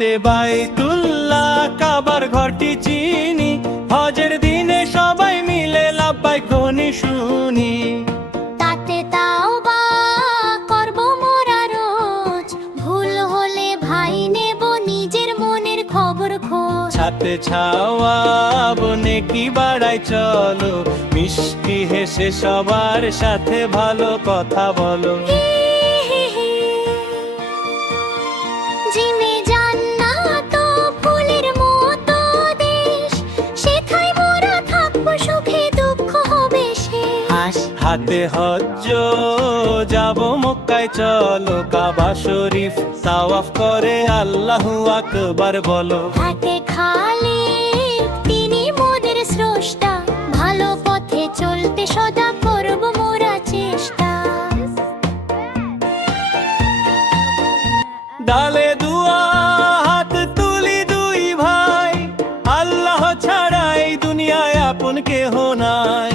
হাতে বাইতুল্লাহ কাবার ঘরটি চিনি, হজের দিনে সবাই মিলে লাব্বাইক ধ্বনি শুনি। তাতে তাওবা করব মোরা রোজ, ভুল হলে ভাই নেব নিজের মনের খবর খোঁজ। ছাতে ছাওয়া বনে কি বাড়াই চলো, মিষ্টি হেসে সবার সাথে ভালো কথা বলো। জিনে জান্নাত ফুলের মতো দেশ, সেথায় মোরা থাকবো সুখে দুঃখ হবে শেষ। হাতে হজ্জ যাব মক্কায় চলো, কাবা শরীফ তাওয়াফ করে আল্লাহু আকবার বলো। হাতে খালিক তিনি মোদের স্রষ্টা, ভালো পথে চলতে সদা করব মোরা চেষ্টা। ডালে দুয়া হাত তুলি দুই ভাই, আল্লাহ ছাড়া এই দুনিয়ায় আপন কেহ নাই।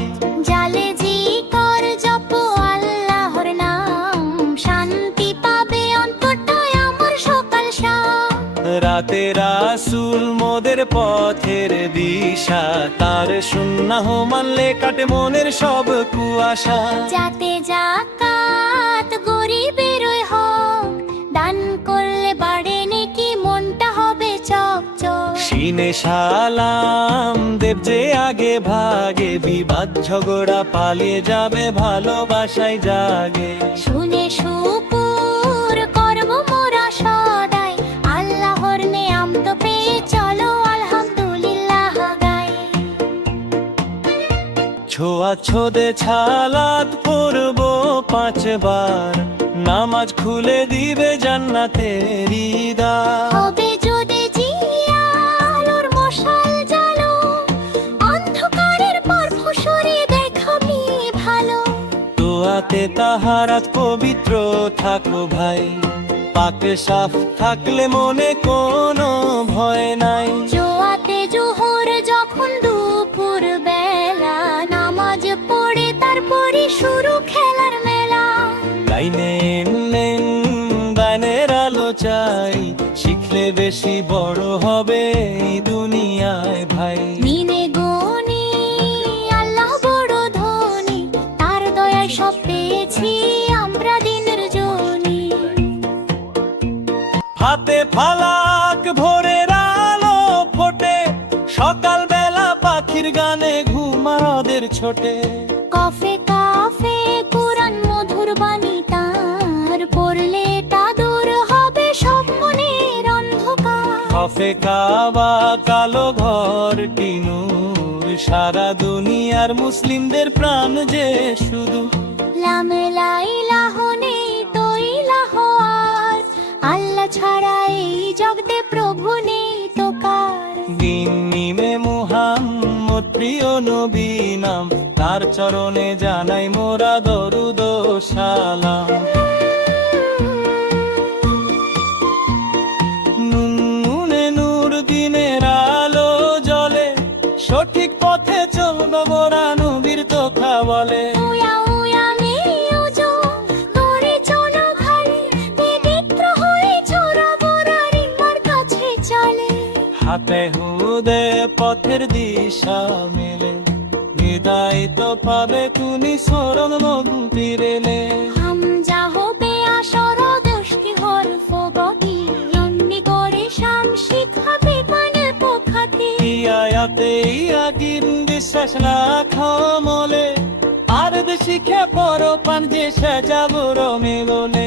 জালে জিকর জপ আল্লাহর নাম, শান্তি পাবে অন্তরটায় আমার সকাল শাম। রাতে রাসূল মোদের পথের দিশা, তার সুন্নাহ মানলে কাটে মনের সব কুয়াশা। যাতে যাকাত গরিবেরই হক, দান করলে বাড়ে নেকি মনটা হবে চকচক। সিনে সালাম দেব যে আগে ভাগে, বিবাদ ঝগড়া পালিয়ে যাবে ভালোবাসায় জাগে। শুনে শুকুর করব মোরা সদাই, আল্লাহর নেয়াম তো পেয়ে চলো আলহামদুলিল্লাহ গাই। ছোঁয়া ছোদে ছালাত পড়ব 5 বার, নামাজ খুলে দিবে জান্নাতের দ্বার। হবে যদি জিয়ালোর মশাল জালো, অন্ধকারের পর ফুসরে দেখাবি ভালো। দোয়াতে তাহারাত পবিত্র থাকো ভাই, পাকে সাফ থাকলে মনে কোনো ভয় নাই। জোয়াতে জোহর যখন দুপুর বেলা, নামাজ পড়ে তারপরে শুরু খেলার মেলা। লাইনে দানের আলো চাই, শিখলে বেশি বড় হবে এই দুনিয়ায় ভাই। মিনে গুনি আল্লাহ বড় ধনী, তার দয়ায় সব পেয়েছি আমরা দিনের জনি। হাতে ফালাক ভোরের আলো ফোটে, সকাল বেলা পাখির গানে ঘুমাদের ছোটে। কফে কাফে কুরআন মধুর বাণী তার, পড়লে তা দূর হবে সব মনের অন্ধকার। খফে কাবা কালো ঘর টিনুর, সারা দুনিয়ার মুসলিমদের প্রাণ যে শুধু। লাম লা ইলাহা নেই তো ইলাহ আর, আল্লাহ ছাড়া এই জগতে প্রভু নেই তো কার। দিন নিমে মুহাম্মদ প্রিয় নবী নাম, তার চরণে জানাই মোরা দরুদ ও সালাম। নুনে নূর দিনের আলো জ্বলে, সঠিক পথে চলবো মোরা নবীর তোখা বলে। উয়া উয়া মেউজো তোরে চলো ঘরে, পবিত্র হয়ে ছোড়া বোরার ইমার কাছে চলে। হাতে হুদে পথের দিশা মেলে, হৃদয় তো পাবে কুনি সরল নদী তীরেলে। হামজা হবে আসর দশটি হরফ গতি, এমনি করে শামশিক হবে মানে পোখাতে। ইয়াতে ইয়াকিন বিশ্বাস রাখো মলে, আর শিখে পরো পান যে সাজাবো রমে বলে।